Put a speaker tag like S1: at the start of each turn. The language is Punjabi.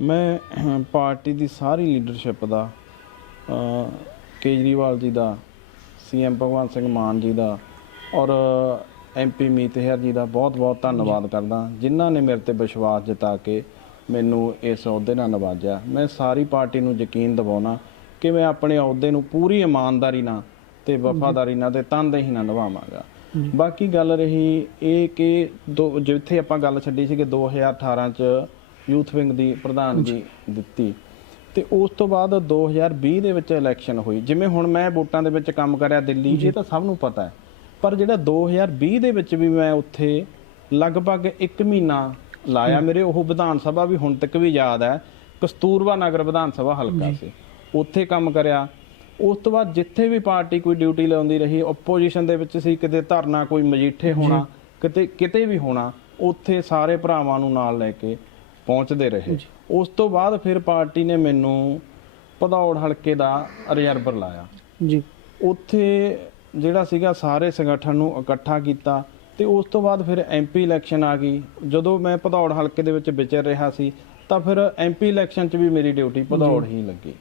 S1: ਮੈਂ ਪਾਰਟੀ ਦੀ ਸਾਰੀ ਲੀਡਰਸ਼ਿਪ ਦਾ ਕੇਜਰੀਵਾਲ ਜੀ ਦਾ ਸੀਐਮ ਭਗਵੰਤ ਸਿੰਘ ਮਾਨ ਜੀ ਦਾ ਔਰ ਐਮਪੀ ਮੀਤ ਹੈਰ ਜੀ ਦਾ ਬਹੁਤ-ਬਹੁਤ ਧੰਨਵਾਦ ਕਰਦਾ। ਜਿਨ੍ਹਾਂ ਨੇ ਮੇਰੇ ਤੇ ਵਿਸ਼ਵਾਸ ਜਤਾ ਕੇ ਮੈਨੂੰ ਇਸ ਅਹੁਦੇ ਨਾਲ ਨਵਾਜਿਆ। ਮੈਂ ਸਾਰੀ ਪਾਰਟੀ ਨੂੰ ਯਕੀਨ ਦਿਵਾਉਣਾ ਕਿ ਮੈਂ ਆਪਣੇ ਅਹੁਦੇ ਨੂੰ ਪੂਰੀ ਇਮਾਨਦਾਰੀ ਨਾਲ ਤੇ ਵਫਾਦਾਰੀ ਨਾਲ ਤੇ ਤਨਦੇਹੀ ਨਾਲ ਨਿਭਾਵਾਂਗਾ। ਬਾਕੀ ਗੱਲ ਰਹੀ ਇਹ ਕਿ ਜਿੱਥੇ ਆਪਾਂ ਗੱਲ ਛੱਡੀ ਸੀ ਕਿ 2018 ਚ ਯੂਥ ਵਿੰਗ ਦੀ ਪ੍ਰਧਾਨਗੀ ਦਿੱਤੀ। ਤੇ ਉਸ ਤੋਂ ਬਾਅਦ 2020 ਦੇ ਵਿੱਚ ਇਲੈਕਸ਼ਨ ਹੋਈ। ਜਿਵੇਂ ਹੁਣ ਮੈਂ ਵੋਟਾਂ ਦੇ ਵਿੱਚ ਕੰਮ ਕਰਿਆ ਦਿੱਲੀ ਇਹ ਤਾਂ ਸਭ ਨੂੰ ਪਤਾ ਹੈ। ਪਰ ਜਿਹੜਾ 2020 ਦੇ ਵਿੱਚ ਵੀ ਮੈਂ ਉੱਥੇ ਲਗਭਗ 1 ਮਹੀਨਾ ਲਾਇਆ ਮੇਰੇ ਉਹ ਵਿਧਾਨ ਸਭਾ ਵੀ ਹੁਣ ਤੱਕ ਵੀ ਯਾਦ ਹੈ। ਕਸਤੂਰਬਾ ਨਗਰ ਵਿਧਾਨ ਸਭਾ ਹਲਕਾ ਸੀ। ਉੱਥੇ ਕੰਮ ਕਰਿਆ। ਉਸ ਤੋਂ ਬਾਅਦ ਜਿੱਥੇ ਵੀ ਪਾਰਟੀ ਕੋਈ ਡਿਊਟੀ ਲਾਉਂਦੀ ਰਹੀ ਆਪੋਜੀਸ਼ਨ ਦੇ ਵਿੱਚ ਸੀ ਕਿਤੇ ਧਰਨਾ ਕੋਈ ਮਜੀਠੇ ਹੋਣਾ ਕਿਤੇ ਕਿਤੇ ਵੀ ਹੋਣਾ ਉੱਥੇ ਸਾਰੇ ਭਰਾਵਾਂ ਨੂੰ ਨਾਲ ਲੈ ਕੇ ਪਹੁੰਚਦੇ ਰਹੇ। ਉਸ ਤੋਂ ਬਾਅਦ ਫਿਰ ਪਾਰਟੀ ਨੇ ਮੈਨੂੰ ਭਦੌੜ ਹਲਕੇ ਦਾ ਰਿਜ਼ਰਵਰ ਲਾਇਆ।
S2: ਜੀ।
S1: ਉੱਥੇ ਜਿਹੜਾ ਸੀਗਾ ਸਾਰੇ ਸੰਗਠਨ ਨੂੰ ਇਕੱਠਾ ਕੀਤਾ ਤੇ ਉਸ ਤੋਂ ਬਾਅਦ ਫਿਰ ਐਮਪੀ ਇਲੈਕਸ਼ਨ ਆ ਗਈ। ਜਦੋਂ ਮੈਂ ਭਦੌੜ ਹਲਕੇ ਦੇ ਵਿੱਚ ਵਿਚਰ ਰਿਹਾ ਸੀ ਤਾਂ ਫਿਰ ਐਮਪੀ ਇਲੈਕਸ਼ਨ 'ਚ ਵੀ ਮੇਰੀ ਡਿਊਟੀ ਭਦੌੜ ਹੀ ਲੱਗੀ।